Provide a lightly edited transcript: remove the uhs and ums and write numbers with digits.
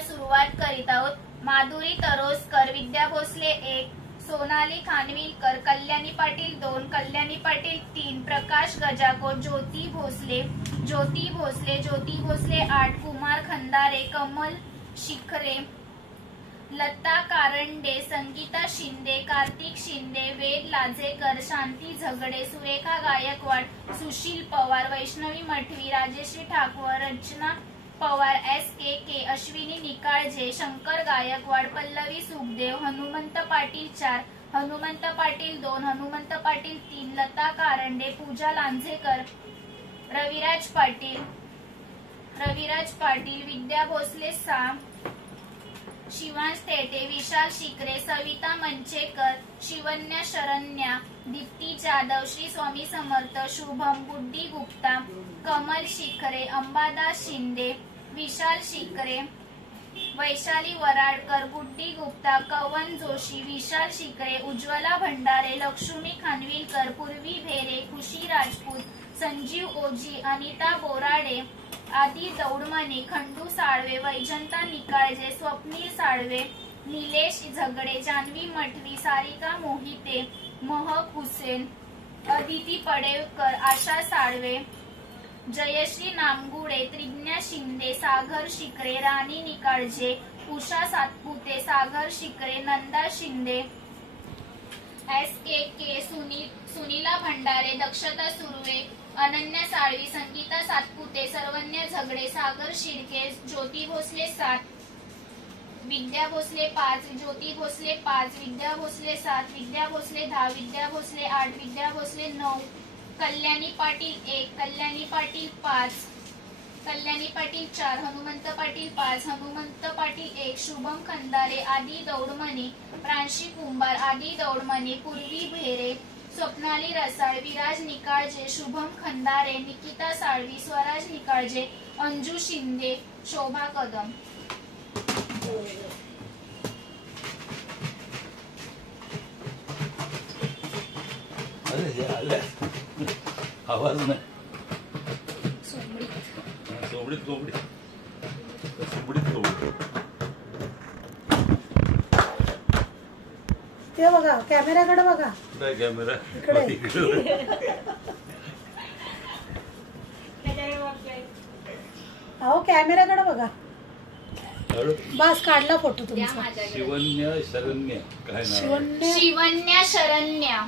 सुरुवात करीत आहोत। माधुरी तरोसकर, विद्या भोसले 1, सोनाली खानविलकर, कल्याणी पाटील 2, कल्याणी पाटील 3, प्रकाश गजाको, ज्योती भोसले 8, कुमार खंदारे, कमल शिखरे, लता कारंडे, संगीता शिंदे, कार्तिक शिंदे, वेद लाजेकर, शांती झगडे, सुरेखा गायकवाड, सुशील पवार, वैष्णवी मठवी, राजेश्री ठाकूर, रचना पवार, SKK, अश्विनी निकाळजे, शंकर गायकवाड, पल्लवी सुखदेव, हनुमंत पाटील 4, हनुमंत पाटील 2, हनुमंत पाटील 3, लता कारंडे, पूजा लांझेकर, रविराज पाटील, विद्या भोसले 6, शिवांश थेटे, विशाल शिकरे, सविता मंचेकर, शिवन्या शरण्या, दीप्ती जाधव, श्री स्वामी समर्थ, शुभम, गुड्डी गुप्ता, कमल शिखरे, अंबादास शिंदे, विशाल शिकरे, वैशाली वराडकर, गुड्डी गुप्ता, कवन जोशी, विशाल शिकरे, उज्ज्वला भंडारे, लक्ष्मी खानविलकर, पूर्वी भेरे, खुशी राजपूत, संजीव ओजी, अनिता बोराडे, आदी दौडमने, खंडू साळवे, वैजंता निकाळजे, स्वप्नील साळवे, निलेश झगडे, जान्हवी मठवी, सारिका मोहिते, महक हुसेन, अदिती पडेवकर, आशा साळवे, जयश्री नामगुडे, त्रिज्ञा शिंदे, सागर शिकरे, राणी निकाळजे, उषा सातपुते, सागर शिकरे, नंदा शिंदे, SKK, सुनीला भंडारे, दक्षता सुर्वे, अनन्या साळवी, संगीता सातपुते, सर्वज्ञ झगडे, सागर शिर्के, ज्योती भोसले 7, विद्या भोसले 5, ज्योती भोसले 5, विद्या भोसले 7, विद्या भोसले 10, विद्या भोसले 8, विद्या भोसले 9, कल्याणी पाटील 1, कल्याणी पाटील 5, कल्याणी पाटील 4, हनुमंत पाटील 5, हनुमंत पाटील 1, शुभम खंदारे, आदी दौडमने, प्रांशी कुंभार, आदी दौडमने, पूर्वी भेरे, स्वप्नाली रसाळ, विराज निकाळजे, शुभम खंदारे, निकिता साळवी, स्वराज निकाळजे, अंजू शिंदे, शोभा कदम। आवाज नाही ते बघा, कॅमेराकडे बघा, कॅमेरा अहो कॅमेराकडे बघा, बस काढला फोटो तुमचा। शिवन्या शरण्या, काय नाव? शिवन्या शरण्या।